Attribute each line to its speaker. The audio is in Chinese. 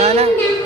Speaker 1: 来了